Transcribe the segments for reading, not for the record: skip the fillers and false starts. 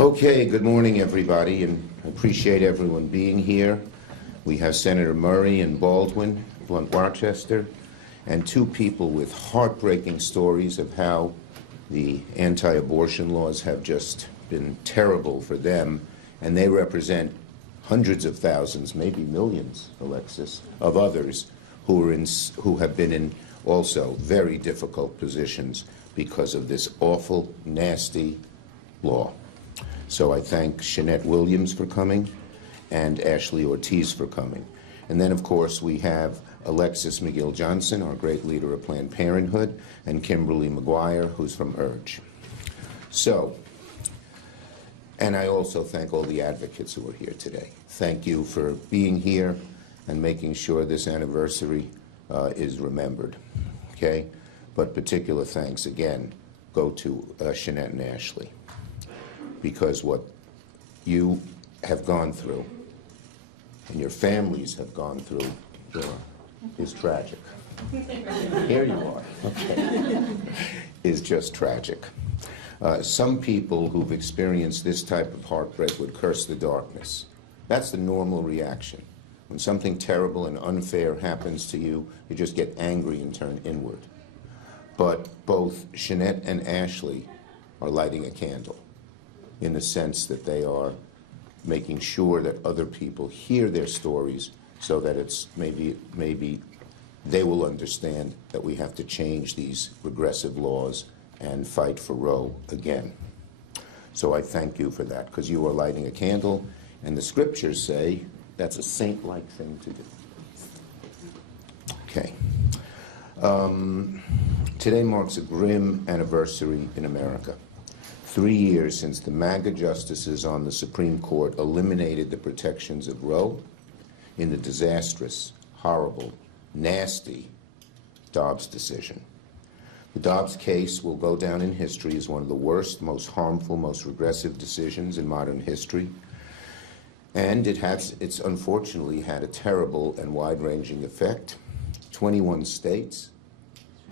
Okay, good morning, everybody, and I appreciate everyone being here. We have Senator Murray and Baldwin, Blunt Rochester, and two people with heartbreaking stories of how the anti-abortion laws have just been terrible for them, and they represent hundreds of thousands, maybe millions, Alexis, of others who have been in also very difficult positions because of this awful, nasty law. So I thank Shanette Williams for coming and Ashley Ortiz for coming. And then, of course, we have Alexis McGill Johnson, our great leader of Planned Parenthood, and Kimberly McGuire, who's from URGE. So, and I also thank all the advocates who are here today. Thank you for being here and making sure this anniversary is remembered, okay? But particular thanks, again, go to Shanette and Ashley, because what you have gone through and your families have gone through is tragic. Here you are, okay, is just tragic. Some people who've experienced this type of heartbreak would curse the darkness. That's the normal reaction. When something terrible and unfair happens to you, you just get angry and turn inward. But both Shanette and Ashley are lighting a candle, in the sense that they are making sure that other people hear their stories so that it's maybe they will understand that we have to change these regressive laws and fight for Roe again. So I thank you for that, because you are lighting a candle, and the scriptures say that's a saint-like thing to do. Okay. Today marks a grim anniversary in America. 3 years since the MAGA justices on the Supreme Court eliminated the protections of Roe in the disastrous, horrible, nasty Dobbs decision. The Dobbs case will go down in history as one of the worst, most harmful, most regressive decisions in modern history. And it's unfortunately had a terrible and wide-ranging effect. 21 states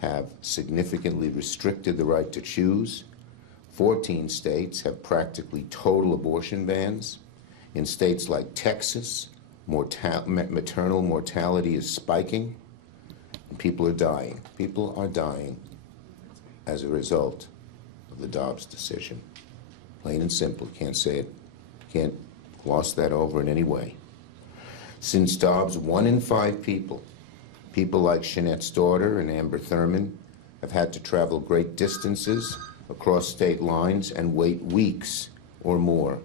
have significantly restricted the right to choose. 14 states have practically total abortion bans. In states like Texas, maternal mortality is spiking, and people are dying. People are dying as a result of the Dobbs decision. Plain and simple. Can't say it, can't gloss that over in any way. Since Dobbs, 1 in 5 people like Shanette's daughter and Amber Thurman, have had to travel great distances across state lines and wait weeks or more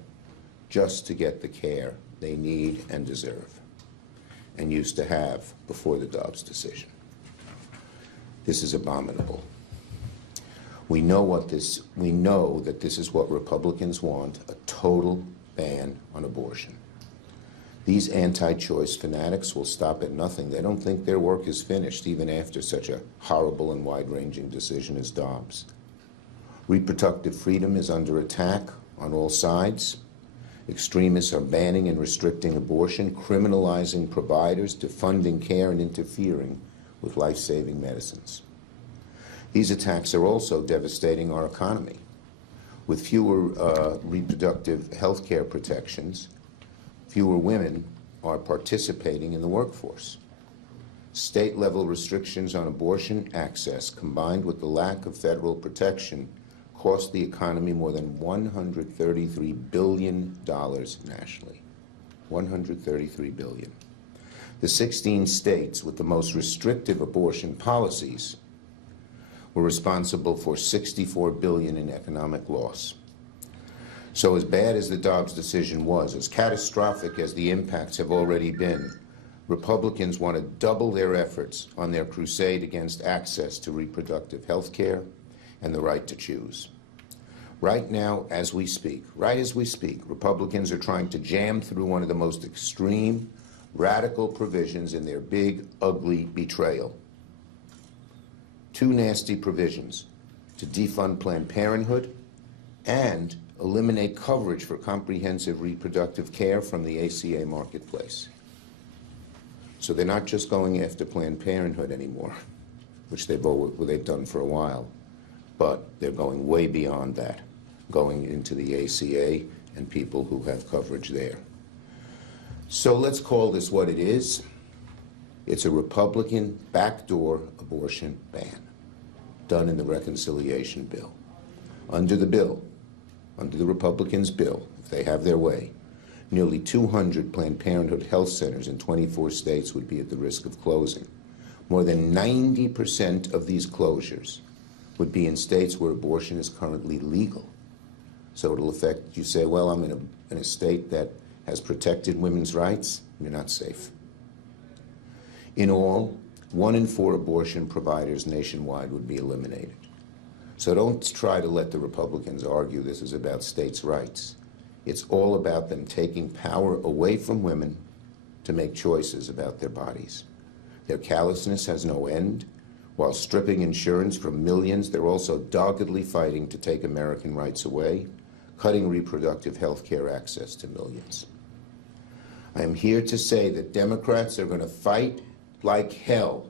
just to get the care they need and deserve and used to have before the Dobbs decision. This is abominable. We know that this is what Republicans want, a total ban on abortion. These anti-choice fanatics will stop at nothing. They don't think their work is finished, even after such a horrible and wide-ranging decision as Dobbs. Reproductive freedom is under attack on all sides. Extremists are banning and restricting abortion, criminalizing providers, defunding care, and interfering with life-saving medicines. These attacks are also devastating our economy. With fewer reproductive health care protections, fewer women are participating in the workforce. State-level restrictions on abortion access, combined with the lack of federal protection, cost the economy more than $133 billion nationally. $133 billion. The 16 states with the most restrictive abortion policies were responsible for $64 billion in economic loss. So as bad as the Dobbs decision was, as catastrophic as the impacts have already been, Republicans want to double their efforts on their crusade against access to reproductive health care and the right to choose. Right now, as we speak, Republicans are trying to jam through one of the most extreme, radical provisions in their big, ugly betrayal. 2 nasty provisions: to defund Planned Parenthood and eliminate coverage for comprehensive reproductive care from the ACA marketplace. So they're not just going after Planned Parenthood anymore, which they've done for a while, but they're going way beyond that. going into the ACA and people who have coverage there. So let's call this what it is. It's a Republican backdoor abortion ban done in the reconciliation bill. Under the bill, under the Republicans' bill, if they have their way, nearly 200 Planned Parenthood health centers in 24 states would be at the risk of closing. More than 90% of these closures would be in states where abortion is currently legal. So it'll affect, you say, well, I'm in a state that has protected women's rights. You're not safe. In all, 1 in 4 abortion providers nationwide would be eliminated. So don't try to let the Republicans argue this is about states' rights. It's all about them taking power away from women to make choices about their bodies. Their callousness has no end. While stripping insurance from millions, they're also doggedly fighting to take American rights away, cutting reproductive health care access to millions. I am here to say that Democrats are going to fight like hell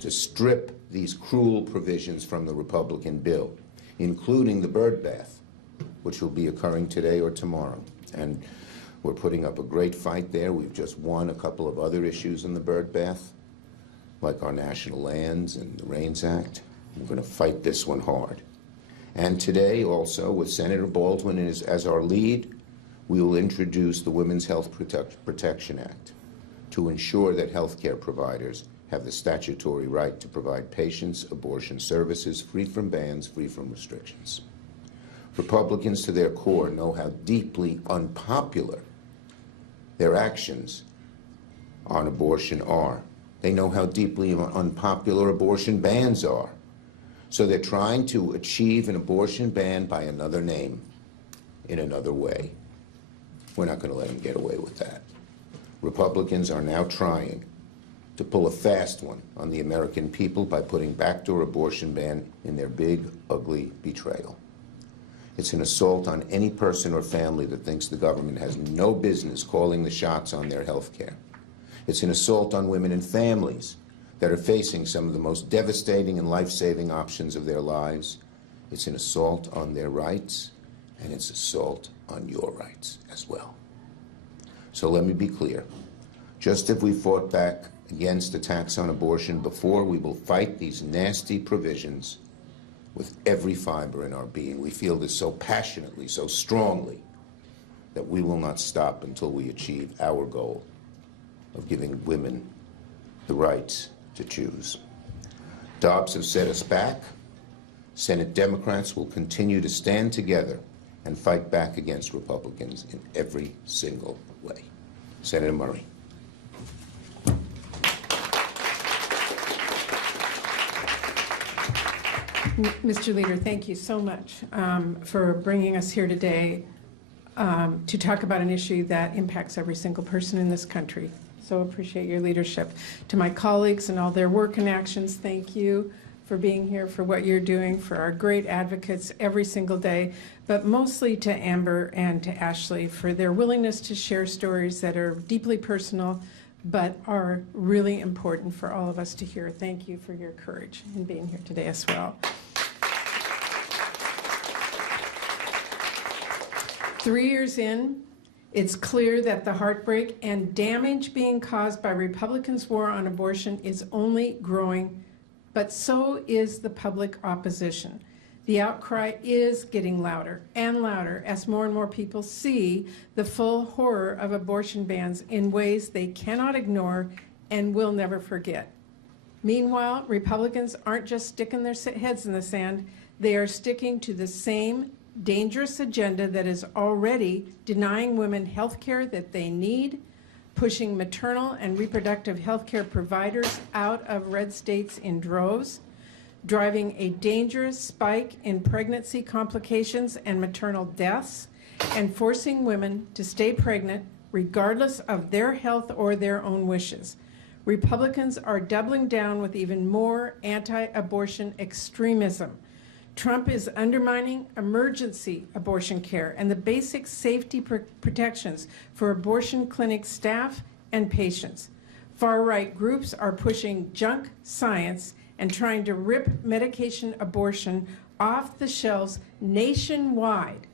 to strip these cruel provisions from the Republican bill, including the bird bath, which will be occurring today or tomorrow. And we're putting up a great fight there. We've just won a couple of other issues in the bird bath, like our national lands and the REINS Act. We're going to fight this one hard. And today also, with Senator Baldwin as our lead, we will introduce the Women's Health Protection Act to ensure that health care providers have the statutory right to provide patients abortion services free from bans, free from restrictions. Republicans to their core know how deeply unpopular their actions on abortion are. They know how deeply unpopular abortion bans are. So they're trying to achieve an abortion ban by another name, in another way. We're not going to let them get away with that. Republicans are now trying to pull a fast one on the American people by putting backdoor abortion ban in their big, ugly betrayal. It's an assault on any person or family that thinks the government has no business calling the shots on their health care. It's an assault on women and families that are facing some of the most devastating and life-saving options of their lives. It's an assault on their rights, and it's assault on your rights as well. So let me be clear. Just as we fought back against attacks on abortion before, we will fight these nasty provisions with every fiber in our being. We feel this so passionately, so strongly, that we will not stop until we achieve our goal of giving women the right to choose. Dobbs have set us back. Senate Democrats will continue to stand together and fight back against Republicans in every single way. Senator Murray. Mr. Leader, thank you so much for bringing us here today to talk about an issue that impacts every single person in this country. So appreciate your leadership. To my colleagues and all their work and actions, thank you for being here, for what you're doing, for our great advocates every single day, but mostly to Amber and to Ashley for their willingness to share stories that are deeply personal, but are really important for all of us to hear. Thank you for your courage in being here today as well. 3 years in, it's clear that the heartbreak and damage being caused by Republicans' war on abortion is only growing, but so is the public opposition. The outcry is getting louder and louder as more and more people see the full horror of abortion bans in ways they cannot ignore and will never forget. Meanwhile, Republicans aren't just sticking their heads in the sand, they are sticking to the same dangerous agenda that is already denying women health care that they need, pushing maternal and reproductive health care providers out of red states in droves, driving a dangerous spike in pregnancy complications and maternal deaths, and forcing women to stay pregnant regardless of their health or their own wishes. Republicans are doubling down with even more anti-abortion extremism. Trump is undermining emergency abortion care and the basic safety protections for abortion clinic staff and patients. Far-right groups are pushing junk science and trying to rip medication abortion off the shelves nationwide,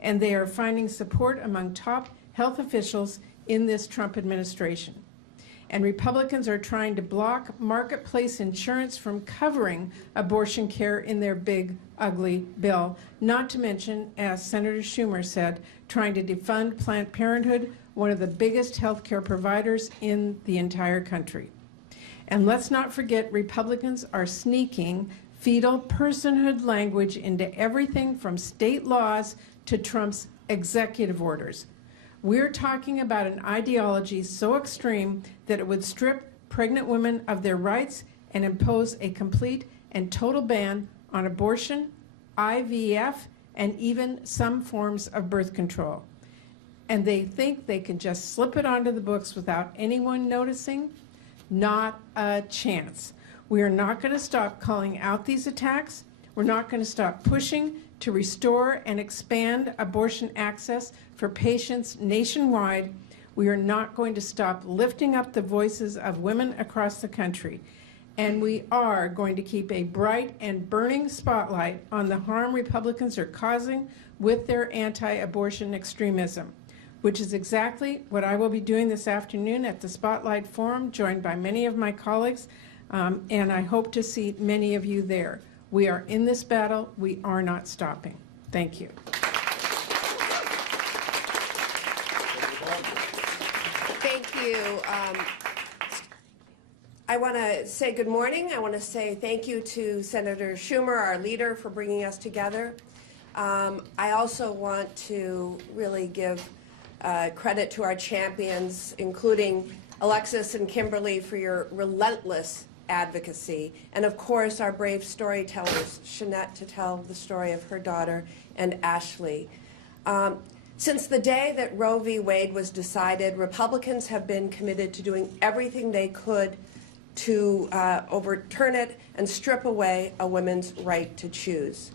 and they are finding support among top health officials in this Trump administration. And Republicans are trying to block marketplace insurance from covering abortion care in their big, ugly bill, not to mention, as Senator Schumer said, trying to defund Planned Parenthood, one of the biggest health care providers in the entire country. And let's not forget, Republicans are sneaking fetal personhood language into everything from state laws to Trump's executive orders. We're talking about an ideology so extreme that it would strip pregnant women of their rights and impose a complete and total ban on abortion, IVF, and even some forms of birth control. And they think they can just slip it onto the books without anyone noticing? Not a chance. We are not going to stop calling out these attacks. We're not going to stop pushing to restore and expand abortion access for patients nationwide. We are not going to stop lifting up the voices of women across the country. And we are going to keep a bright and burning spotlight on the harm Republicans are causing with their anti-abortion extremism, which is exactly what I will be doing this afternoon at the Spotlight Forum, joined by many of my colleagues, and I hope to see many of you there. We are in this battle. We are not stopping. Thank you. Thank you. I want to say good morning. I want to say thank you to Senator Schumer, our leader, for bringing us together. I also want to really give credit to our champions, including Alexis and Kimberly, for your relentless advocacy, and of course our brave storytellers, Shanette to tell the story of her daughter, and Ashley. Since the day that Roe v. Wade was decided, Republicans have been committed to doing everything they could to overturn it and strip away a woman's right to choose.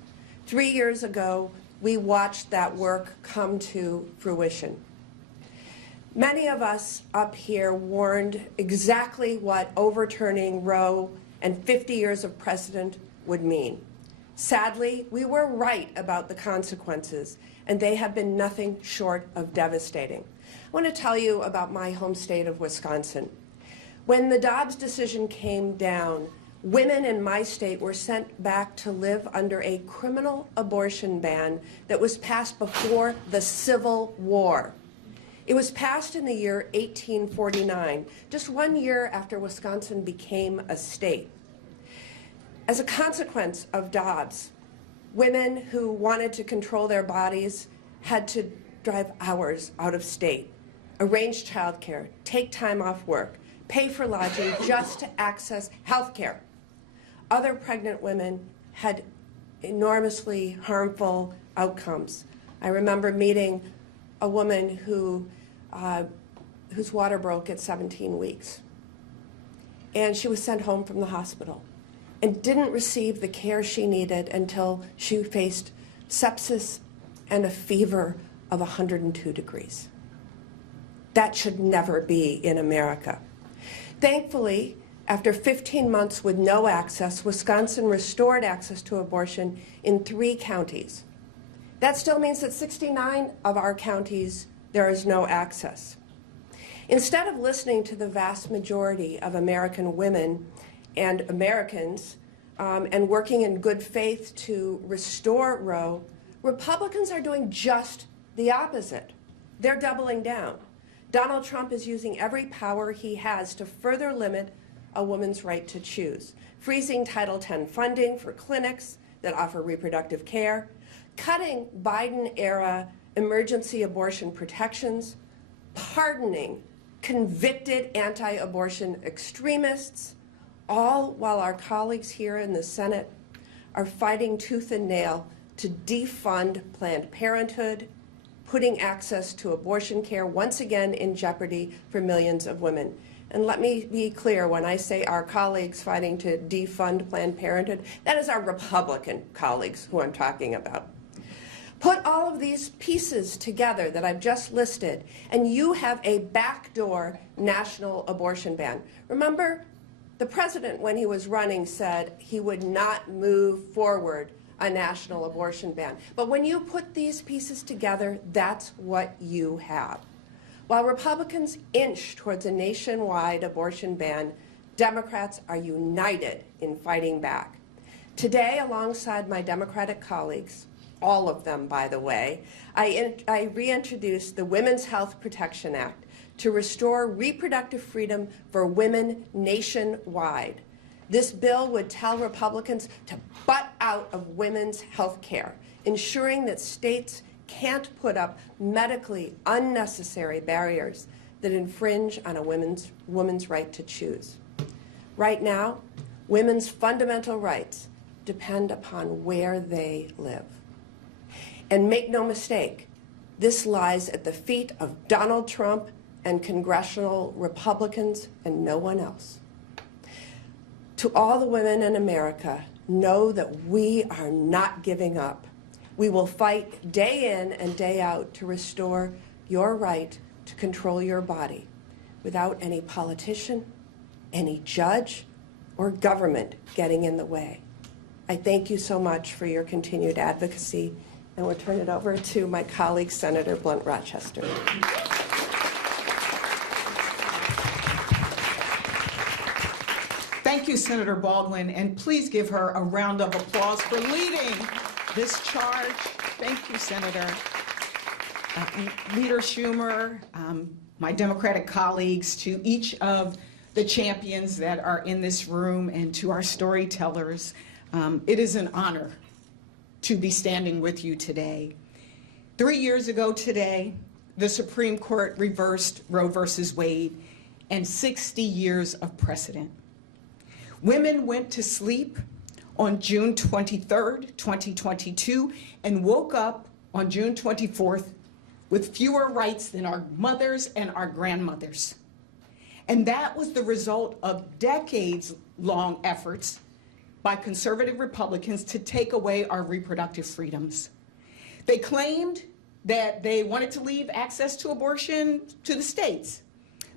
3 years ago, we watched that work come to fruition. Many of us up here warned exactly what overturning Roe and 50 years of precedent would mean. Sadly, we were right about the consequences, and they have been nothing short of devastating. I want to tell you about my home state of Wisconsin. When the Dobbs decision came down, women in my state were sent back to live under a criminal abortion ban that was passed before the Civil War. It was passed in the year 1849, just 1 year after Wisconsin became a state. As a consequence of Dobbs, women who wanted to control their bodies had to drive hours out of state, arrange childcare, take time off work, pay for lodging just to access health care. Other pregnant women had enormously harmful outcomes. I remember meeting a woman whose water broke at 17 weeks. And she was sent home from the hospital and didn't receive the care she needed until she faced sepsis and a fever of 102 degrees. That should never be in America. Thankfully, after 15 months with no access, Wisconsin restored access to abortion in 3 counties. That still means that 69 of our counties there is no access. Instead of listening to the vast majority of American women and Americans and working in good faith to restore Roe, Republicans are doing just the opposite. They're doubling down. Donald Trump is using every power he has to further limit a woman's right to choose, freezing Title X funding for clinics that offer reproductive care, cutting Biden-era emergency abortion protections, pardoning convicted anti-abortion extremists, all while our colleagues here in the Senate are fighting tooth and nail to defund Planned Parenthood, putting access to abortion care once again in jeopardy for millions of women. And let me be clear, when I say our colleagues fighting to defund Planned Parenthood, that is our Republican colleagues who I'm talking about. Put all of these pieces together that I've just listed, and you have a backdoor national abortion ban. Remember, The president, when he was running, said he would not move forward a national abortion ban. But when you put these pieces together, that's what you have. While Republicans inch towards a nationwide abortion ban, Democrats are united in fighting back. Today, alongside my Democratic colleagues, all of them, by the way, I reintroduced the Women's Health Protection Act to restore reproductive freedom for women nationwide. This bill would tell Republicans to butt out of women's health care, ensuring that states can't put up medically unnecessary barriers that infringe on a woman's right to choose. Right now, women's fundamental rights depend upon where they live. And make no mistake, this lies at the feet of Donald Trump and congressional Republicans and no one else. To all the women in America, know that we are not giving up. We will fight day in and day out to restore your right to control your body without any politician, any judge, or government getting in the way. I thank you so much for your continued advocacy, and we'll turn it over to my colleague, Senator Blunt Rochester. Thank you, Senator Baldwin, and please give her a round of applause for leading this charge. Thank you, Senator. Leader Schumer, my Democratic colleagues, to each of the champions that are in this room, and to our storytellers, it is an honor to be standing with you today. 3 years ago today, the Supreme Court reversed Roe versus Wade and 60 years of precedent. Women went to sleep on June 23rd, 2022, and woke up on June 24th with fewer rights than our mothers and our grandmothers. And that was the result of decades-long efforts by conservative Republicans to take away our reproductive freedoms. They claimed that they wanted to leave access to abortion to the states,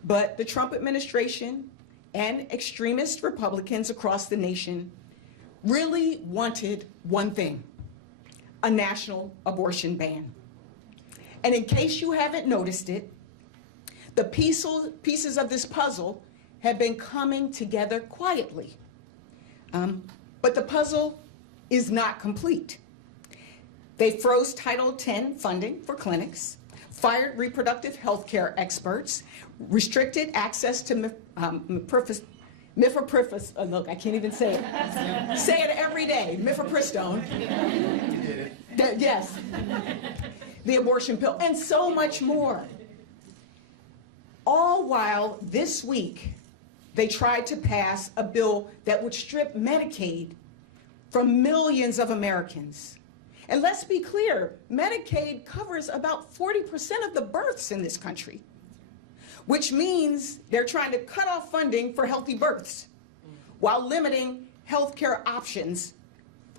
but the Trump administration and extremist Republicans across the nation really wanted one thing: a national abortion ban. And in case you haven't noticed it, the pieces of this puzzle have been coming together quietly. But the puzzle is not complete. They froze Title X funding for clinics, fired reproductive health care experts, restricted access to mifepristone. Look, I can't even say it. Say it every day, mifepristone. Yes. The abortion pill, and so much more. All while this week, they tried to pass a bill that would strip Medicaid from millions of Americans. And let's be clear, Medicaid covers about 40% of the births in this country, which means they're trying to cut off funding for healthy births while limiting health care options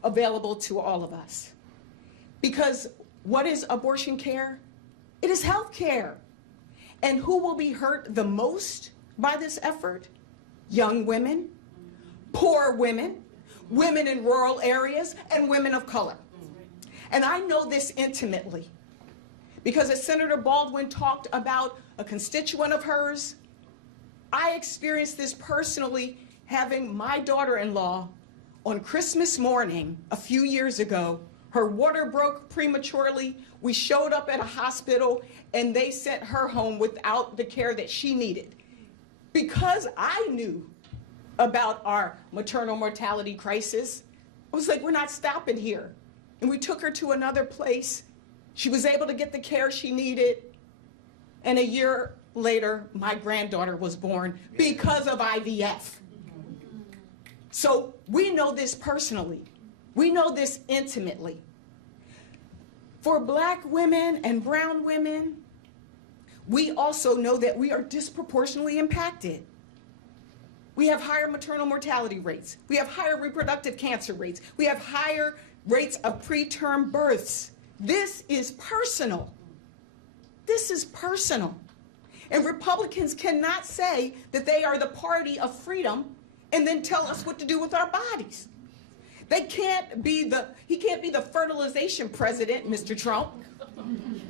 available to all of us. Because what is abortion care? It is health care. And who will be hurt the most by this effort? Young women, poor women, women in rural areas, and women of color. And I know this intimately because as Senator Baldwin talked about a constituent of hers, I experienced this personally having my daughter-in-law on Christmas morning a few years ago. Her water broke prematurely. We showed up at a hospital and they sent her home without the care that she needed. Because I knew about our maternal mortality crisis, I was like, we're not stopping here. And we took her to another place. She was able to get the care she needed. And a year later, my granddaughter was born because of IVF. So we know this personally. We know this intimately. For Black women and brown women, we also know that we are disproportionately impacted. We have higher maternal mortality rates. We have higher reproductive cancer rates. We have higher rates of preterm births. This is personal. This is personal. And Republicans cannot say that they are the party of freedom and then tell us what to do with our bodies. He can't be the fertilization president, Mr. Trump,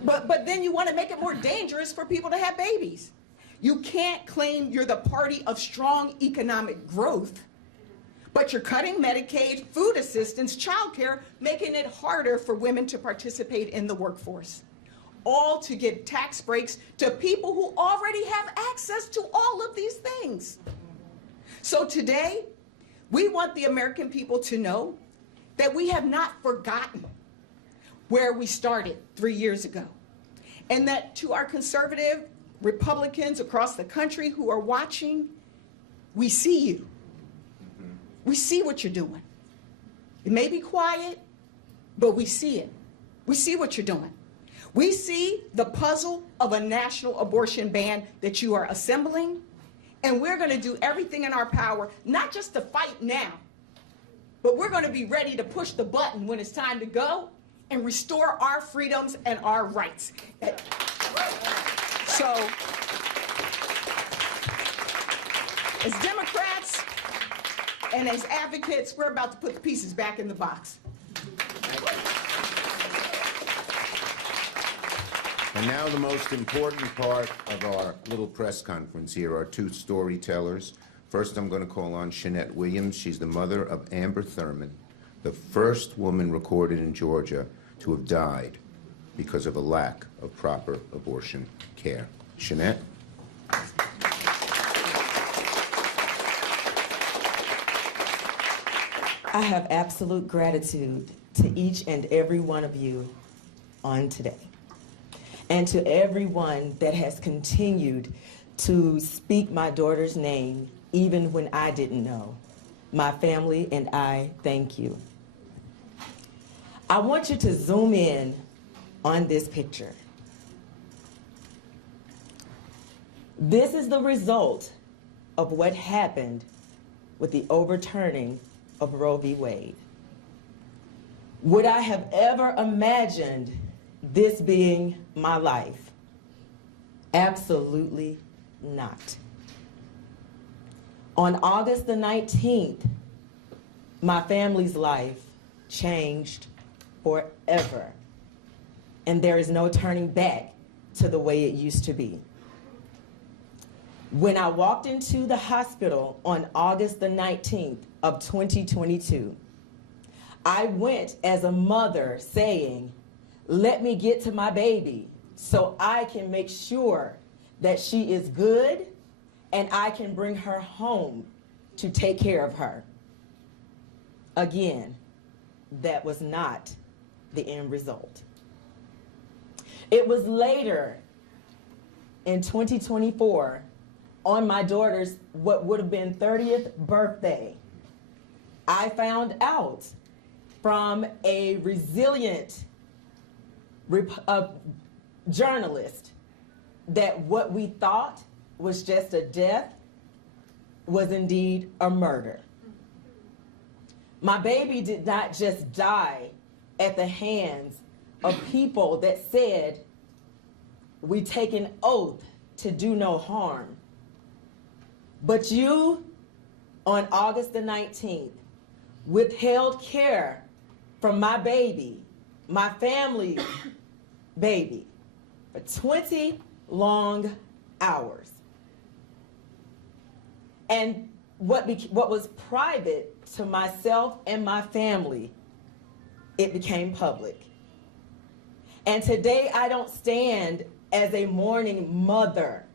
but then you want to make it more dangerous for people to have babies. You can't claim you're the party of strong economic growth, but you're cutting Medicaid, food assistance, childcare, making it harder for women to participate in the workforce. All to give tax breaks to people who already have access to all of these things. So today, we want the American people to know that we have not forgotten where we started 3 years ago. And that to our conservative Republicans across the country who are watching, we see you. We see what you're doing. It may be quiet, but we see it. We see what you're doing. We see the puzzle of a national abortion ban that you are assembling, and we're going to do everything in our power, not just to fight now, but we're going to be ready to push the button when it's time to go and restore our freedoms and our rights. So, as Democrats and as advocates, we're about to put the pieces back in the box. And now the most important part of our little press conference here are two storytellers. First, I'm going to call on Shanette Williams. She's the mother of Amber Thurman, the first woman recorded in Georgia to have died because of a lack of proper abortion care. Shanette? I have absolute gratitude to each and every one of you on today, and to everyone that has continued to speak my daughter's name even when I didn't know. My family and I thank you. I want you to zoom in on this picture. This is the result of what happened with the overturning of Roe v. Wade. Would I have ever imagined this being my life? Absolutely not. On August the 19th, my family's life changed forever. And there is no turning back to the way it used to be. When I walked into the hospital on August the 19th of 2022, I went as a mother saying, let me get to my baby so I can make sure that she is good and I can bring her home to take care of her. Again, that was not the end result. It was later in 2024, on my daughter's what would have been 30th birthday, I found out from a resilient journalist that what we thought was just a death was indeed a murder. My baby did not just die at the hands of people that said, we take an oath to do no harm. But you, on August the 19th, withheld care from my baby, my family's baby, for 20 long hours. And what was private to myself and my family, it became public. And today I don't stand as a mourning mother.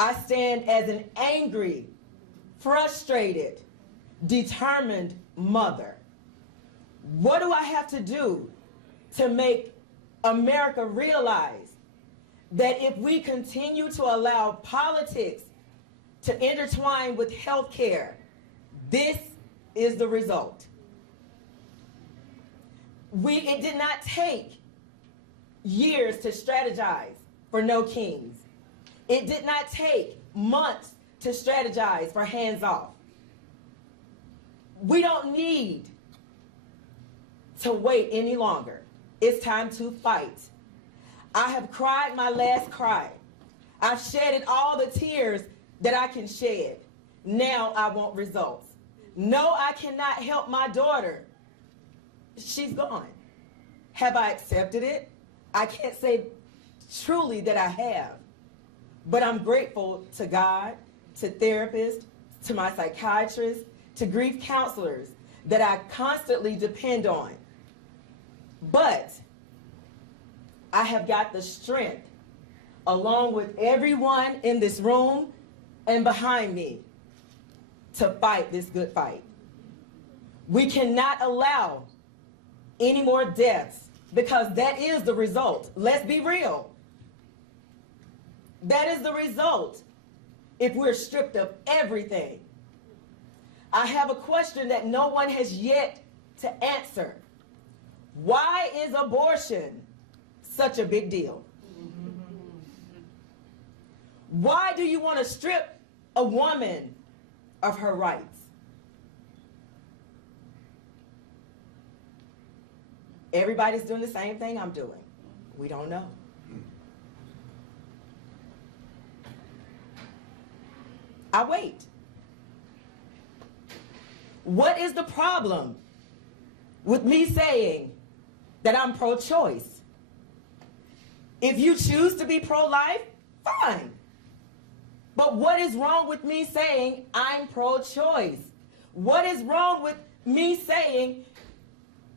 I stand as an angry, frustrated, determined mother. What do I have to do to make America realize that if we continue to allow politics to intertwine with health care, this is the result? It did not take years to strategize for No Kings. It did not take months to strategize for hands off. We don't need to wait any longer. It's time to fight. I have cried my last cry. I've shedded all the tears that I can shed. Now I want results. No, I cannot help my daughter. She's gone. Have I accepted it? I can't say truly that I have. But I'm grateful to God, to therapists, to my psychiatrist, to grief counselors that I constantly depend on. But I have got the strength, along with everyone in this room and behind me, to fight this good fight. We cannot allow any more deaths, because that is the result. Let's be real. That is the result if we're stripped of everything. I have a question that no one has yet to answer. Why is abortion such a big deal? Why do you want to strip a woman of her rights? Everybody's doing the same thing I'm doing. We don't know. I wait. What is the problem with me saying that I'm pro-choice? If you choose to be pro-life, fine. But what is wrong with me saying I'm pro-choice? What is wrong with me saying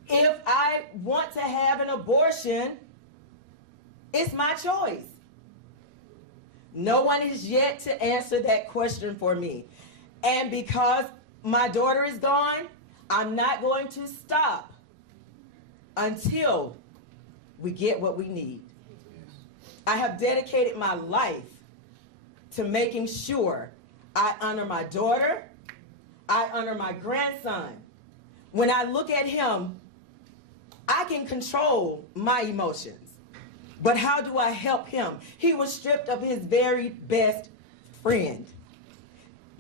if I want to have an abortion, it's my choice? No one is yet to answer that question for me. And because my daughter is gone, I'm not going to stop until we get what we need. I have dedicated my life to making sure I honor my daughter, I honor my grandson. When I look at him, I can control my emotions. But how do I help him? He was stripped of his very best friend.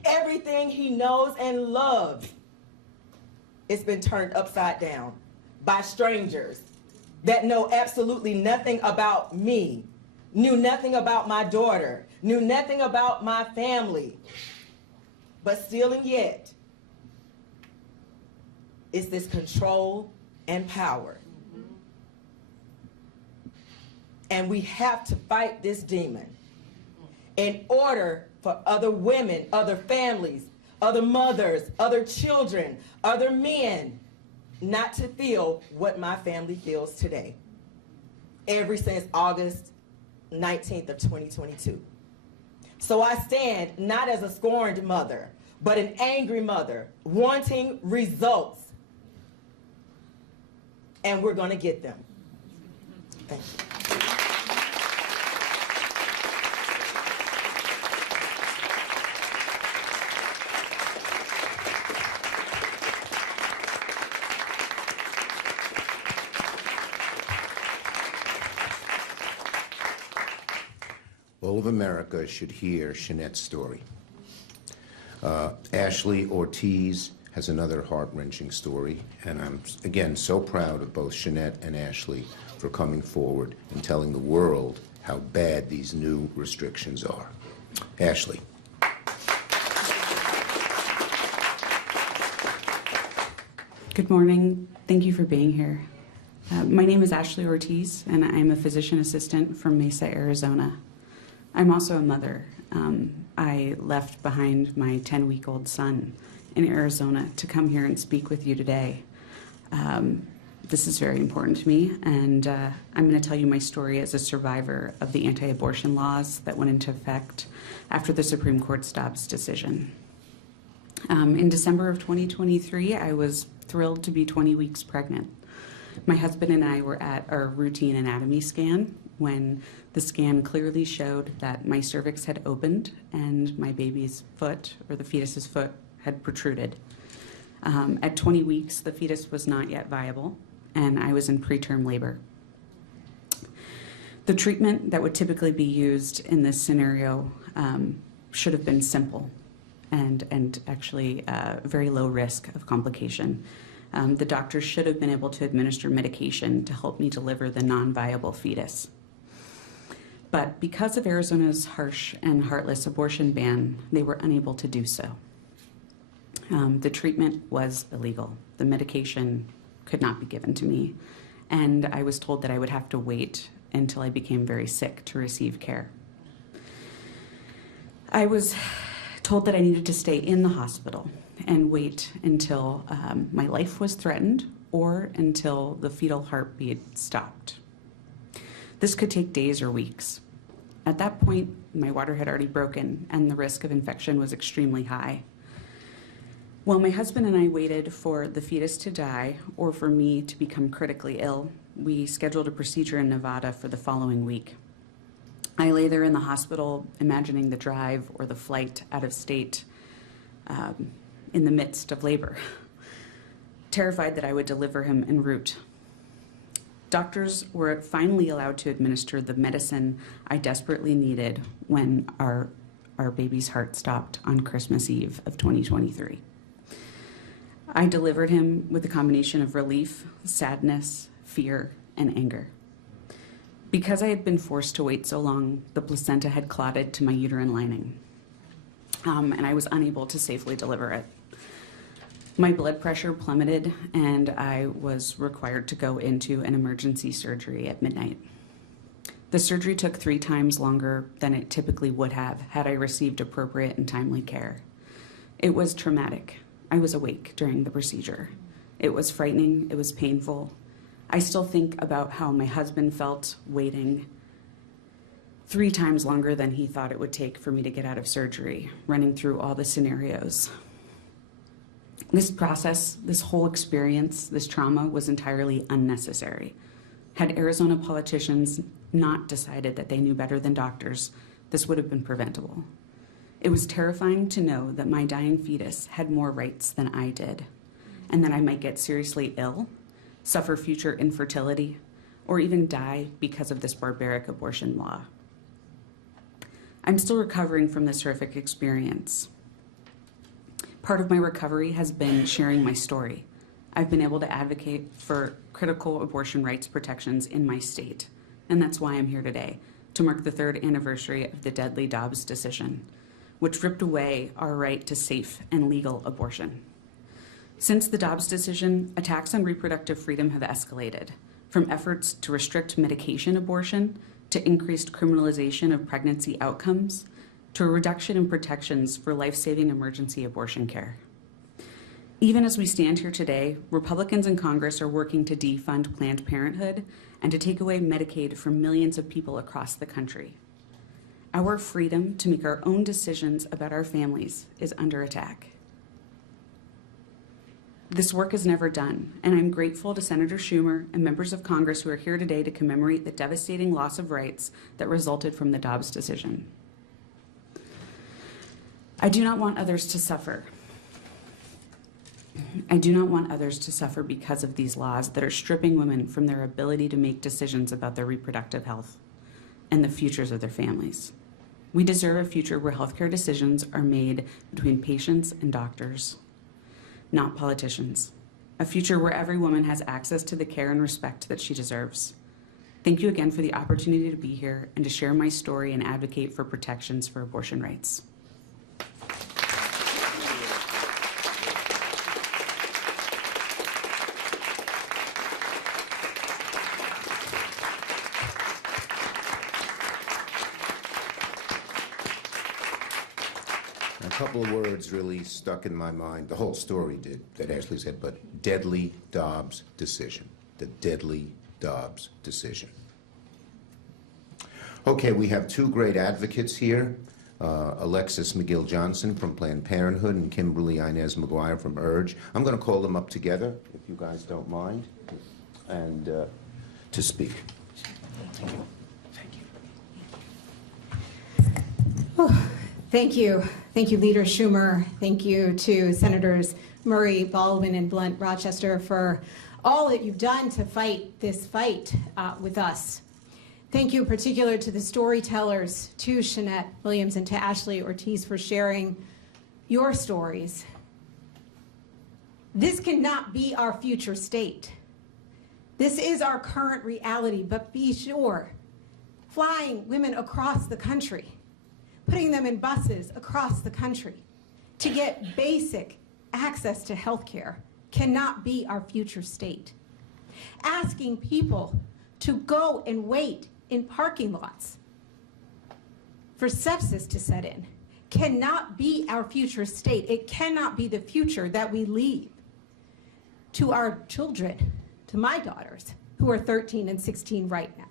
Everything he knows and loves, it's been turned upside down by strangers that know absolutely nothing about me, knew nothing about my daughter, knew nothing about my family. But still and yet, it's this control and power. And we have to fight this demon in order for other women, other families, other mothers, other children, other men not to feel what my family feels today. Ever since August 19th of 2022. So I stand not as a scorned mother, but an angry mother wanting results. And we're going to get them. Thank you. All of America should hear Shanette's story. Ashley Ortiz has another heart-wrenching story, and I'm, again, so proud of both Shanette and Ashley for coming forward and telling the world how bad these new restrictions are. Ashley. Good morning. Thank you for being here. My name is Ashley Ortiz, and I'm a physician assistant from Mesa, Arizona. I'm also a mother. I left behind my 10-week-old son in Arizona to come here and speak with you today. This is very important to me, and I'm going to tell you my story as a survivor of the anti-abortion laws that went into effect after the Supreme Court's Dobbs decision. In December of 2023, I was thrilled to be 20 weeks pregnant. My husband and I were at our routine anatomy scan when the scan clearly showed that my cervix had opened and my baby's foot, or the fetus's foot, had protruded. At 20 weeks, the fetus was not yet viable, and I was in preterm labor. The treatment that would typically be used in this scenario should have been simple and actually very low risk of complication. The doctor should have been able to administer medication to help me deliver the non-viable fetus. But because of Arizona's harsh and heartless abortion ban, they were unable to do so. The treatment was illegal. The medication could not be given to me, and I was told that I would have to wait until I became very sick to receive care. I was told that I needed to stay in the hospital and wait until my life was threatened or until the fetal heartbeat stopped. This could take days or weeks. At that point, my water had already broken and the risk of infection was extremely high. While my husband and I waited for the fetus to die or for me to become critically ill, we scheduled a procedure in Nevada for the following week. I lay there in the hospital, imagining the drive or the flight out of state in the midst of labor, terrified that I would deliver him en route. Doctors were finally allowed to administer the medicine I desperately needed when our baby's heart stopped on Christmas Eve of 2023. I delivered him with a combination of relief, sadness, fear, and anger. Because I had been forced to wait so long, the placenta had clotted to my uterine lining, and I was unable to safely deliver it. My blood pressure plummeted, and I was required to go into an emergency surgery at midnight. The surgery took 3 times longer than it typically would have had I received appropriate and timely care. It was traumatic. I was awake during the procedure. It was frightening, it was painful. I still think about how my husband felt waiting 3 times longer than he thought it would take for me to get out of surgery, running through all the scenarios. This process, this whole experience, this trauma was entirely unnecessary. Had Arizona politicians not decided that they knew better than doctors, this would have been preventable. It was terrifying to know that my dying fetus had more rights than I did, and that I might get seriously ill, suffer future infertility, or even die because of this barbaric abortion law. I'm still recovering from this horrific experience. Part of my recovery has been sharing my story. I've been able to advocate for critical abortion rights protections in my state, and that's why I'm here today, to mark the 3rd anniversary of the deadly Dobbs decision, which ripped away our right to safe and legal abortion. Since the Dobbs decision, attacks on reproductive freedom have escalated, from efforts to restrict medication abortion, to increased criminalization of pregnancy outcomes, to a reduction in protections for life-saving emergency abortion care. Even as we stand here today, Republicans in Congress are working to defund Planned Parenthood and to take away Medicaid from millions of people across the country. Our freedom to make our own decisions about our families is under attack. This work is never done, and I'm grateful to Senator Schumer and members of Congress who are here today to commemorate the devastating loss of rights that resulted from the Dobbs decision. I do not want others to suffer. I do not want others to suffer because of these laws that are stripping women from their ability to make decisions about their reproductive health and the futures of their families. We deserve a future where healthcare decisions are made between patients and doctors, not politicians. A future where every woman has access to the care and respect that she deserves. Thank you again for the opportunity to be here and to share my story and advocate for protections for abortion rights. A couple of words really stuck in my mind. The whole story did, that Ashley said, but deadly Dobbs decision. The deadly Dobbs decision. Okay, we have 2 great advocates here. Alexis McGill-Johnson from Planned Parenthood and Kimberly Inez McGuire from URGE. I'm going to call them up together, if you guys don't mind, and to speak. Thank you. Thank you. Thank you, Leader Schumer. Thank you to Senators Murray, Baldwin, and Blunt Rochester for all that you've done to fight this fight with us. Thank you in particular to the storytellers, to Shanette Williams and to Ashley Ortiz for sharing your stories. This cannot be our future state. This is our current reality, but be sure, flying women across the country, putting them in buses across the country to get basic access to health care cannot be our future state. Asking people to go and wait in parking lots for sepsis to set in cannot be our future state. It cannot be the future that we leave to our children, to my daughters, who are 13 and 16 right now.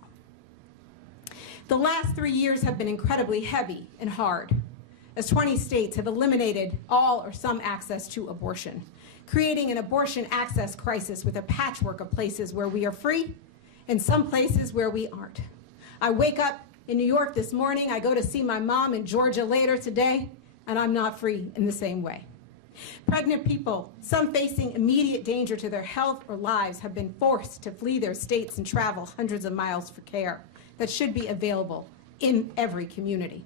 The last 3 years have been incredibly heavy and hard, as 20 states have eliminated all or some access to abortion, creating an abortion access crisis with a patchwork of places where we are free and some places where we aren't. I wake up in New York this morning, I go to see my mom in Georgia later today, and I'm not free in the same way. Pregnant people, some facing immediate danger to their health or lives, have been forced to flee their states and travel hundreds of miles for care that should be available in every community.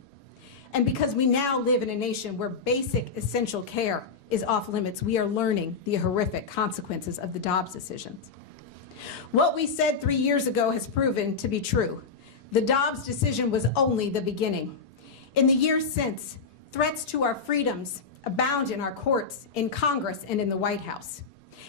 And because we now live in a nation where basic essential care is off limits, we are learning the horrific consequences of the Dobbs decisions. What we said 3 years ago has proven to be true. The Dobbs decision was only the beginning. In the years since, threats to our freedoms abound in our courts, in Congress, and in the White House.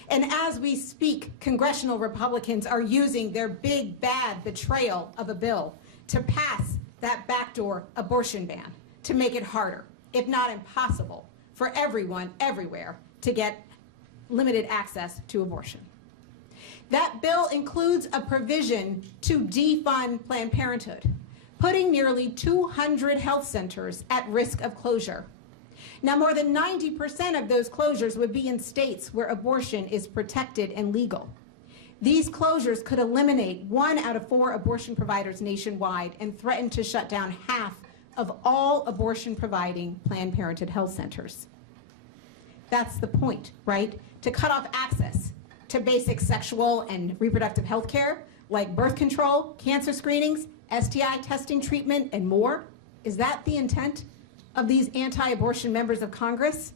And as we speak, congressional Republicans are using their big, bad betrayal of a bill to pass that backdoor abortion ban to make it harder, if not impossible, for everyone, everywhere, to get limited access to abortion. That bill includes a provision to defund Planned Parenthood, putting nearly 200 health centers at risk of closure. Now, more than 90% of those closures would be in states where abortion is protected and legal. These closures could eliminate 1 out of 4 abortion providers nationwide and threaten to shut down half of all abortion-providing Planned Parenthood health centers. That's the point, right? To cut off access to basic sexual and reproductive health care, like birth control, cancer screenings, STI testing treatment, and more? Is that the intent of these anti-abortion members of Congress?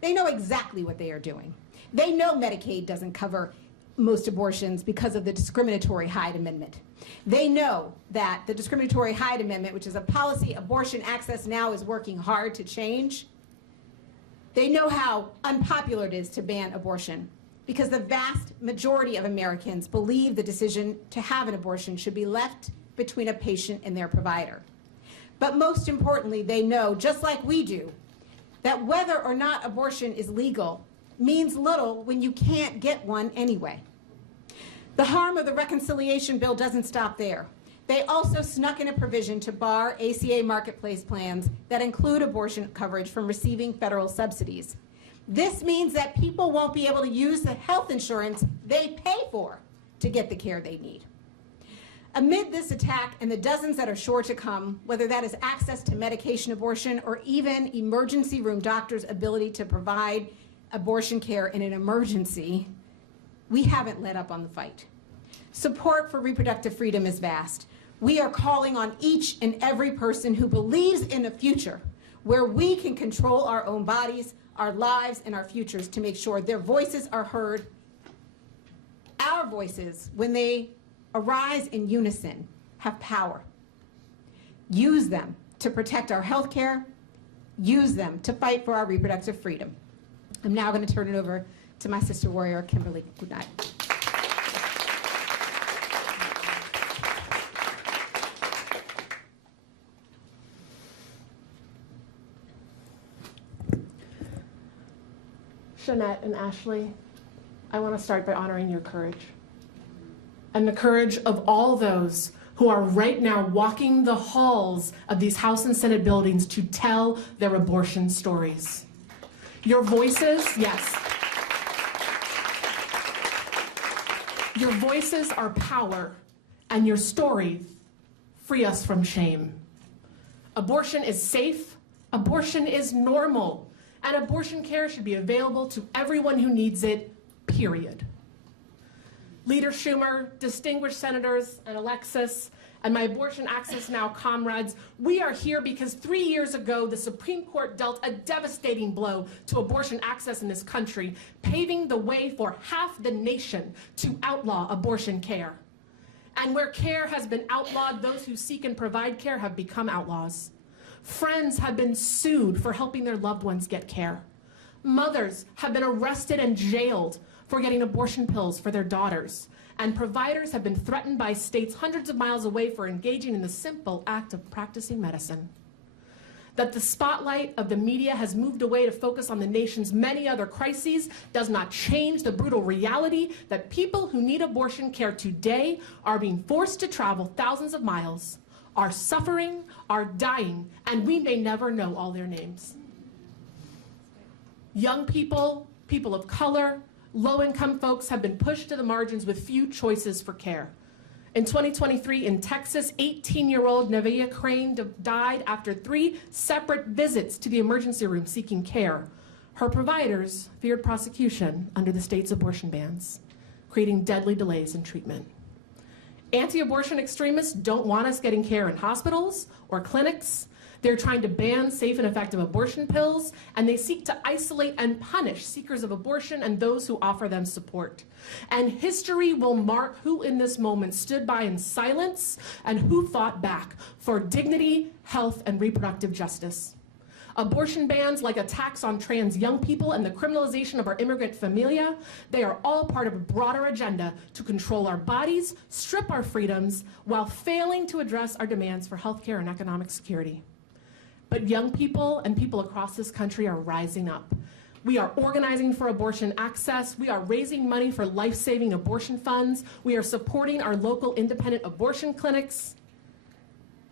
They know exactly what they are doing. They know Medicaid doesn't cover most abortions because of the discriminatory Hyde Amendment. They know that the discriminatory Hyde Amendment, which is a policy Abortion Access Now is working hard to change, they know how unpopular it is to ban abortion because the vast majority of Americans believe the decision to have an abortion should be left between a patient and their provider. But most importantly, they know, just like we do, that whether or not abortion is legal means little when you can't get one anyway. The harm of the reconciliation bill doesn't stop there. They also snuck in a provision to bar ACA marketplace plans that include abortion coverage from receiving federal subsidies. This means that people won't be able to use the health insurance they pay for to get the care they need. Amid this attack and the dozens that are sure to come, whether that is access to medication abortion or even emergency room doctors' ability to provide abortion care in an emergency, we haven't let up on the fight. Support for reproductive freedom is vast. We are calling on each and every person who believes in a future where we can control our own bodies, our lives, and our futures to make sure their voices are heard. Our voices, when they arise in unison, have power. Use them to protect our health care. Use them to fight for our reproductive freedom. I'm now going to turn it over to my sister warrior, Kimberly. Good night. Shanette and Ashley, I want to start by honoring your courage and the courage of all those who are right now walking the halls of these House and Senate buildings to tell their abortion stories. Your voices, yes. Your voices are power, and your stories free us from shame. Abortion is safe, abortion is normal, and abortion care should be available to everyone who needs it, period. Leader Schumer, distinguished senators, and Alexis, and my Abortion Access Now comrades, we are here because 3 years ago, the Supreme Court dealt a devastating blow to abortion access in this country, paving the way for half the nation to outlaw abortion care. And where care has been outlawed, those who seek and provide care have become outlaws. Friends have been sued for helping their loved ones get care. Mothers have been arrested and jailed for getting abortion pills for their daughters. And providers have been threatened by states hundreds of miles away for engaging in the simple act of practicing medicine. That the spotlight of the media has moved away to focus on the nation's many other crises does not change the brutal reality that people who need abortion care today are being forced to travel thousands of miles, are suffering, are dying, and we may never know all their names. Young people, people of color, low-income folks have been pushed to the margins with few choices for care. In 2023 in Texas, 18-year-old Nevaeh Crane died after 3 separate visits to the emergency room seeking care. Her providers feared prosecution under the state's abortion bans, creating deadly delays in treatment. Anti-abortion extremists don't want us getting care in hospitals or clinics. They're trying to ban safe and effective abortion pills, and they seek to isolate and punish seekers of abortion and those who offer them support. And history will mark who in this moment stood by in silence and who fought back for dignity, health, and reproductive justice. Abortion bans, like attacks on trans young people and the criminalization of our immigrant familia, they are all part of a broader agenda to control our bodies, strip our freedoms, while failing to address our demands for healthcare and economic security. But young people and people across this country are rising up. We are organizing for abortion access. We are raising money for life-saving abortion funds. We are supporting our local independent abortion clinics.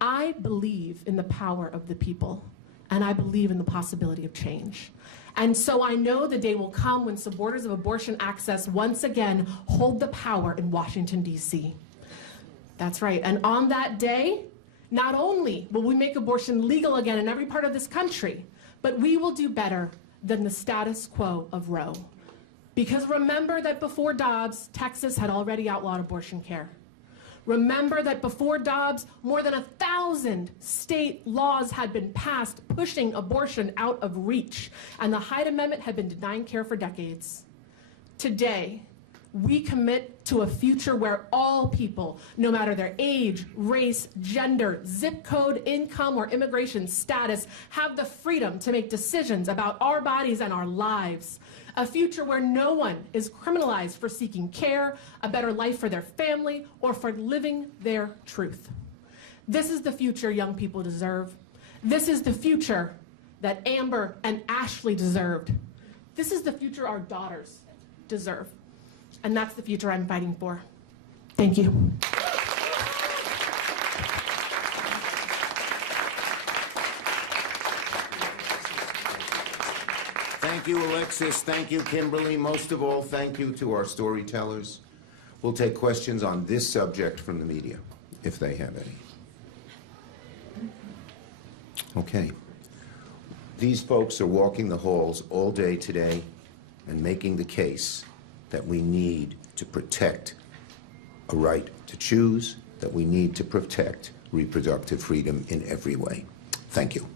I believe in the power of the people, and I believe in the possibility of change. And so I know the day will come when supporters of abortion access once again hold the power in Washington, D.C. That's right. And on that day, not only will we make abortion legal again in every part of this country, but we will do better than the status quo of Roe. Because remember that before Dobbs, Texas had already outlawed abortion care. Remember that before Dobbs, more than 1,000 state laws had been passed pushing abortion out of reach, and the Hyde Amendment had been denying care for decades. Today, we commit to a future where all people, no matter their age, race, gender, zip code, income, or immigration status, have the freedom to make decisions about our bodies and our lives. A future where no one is criminalized for seeking care, a better life for their family, or for living their truth. This is the future young people deserve. This is the future that Amber and Ashley deserved. This is the future our daughters deserve. And that's the future I'm fighting for. Thank you. Thank you, Alexis. Thank you, Kimberly. Most of all, thank you to our storytellers. We'll take questions on this subject from the media, if they have any. Okay. These folks are walking the halls all day today and making the case that we need to protect a right to choose, that we need to protect reproductive freedom in every way. Thank you.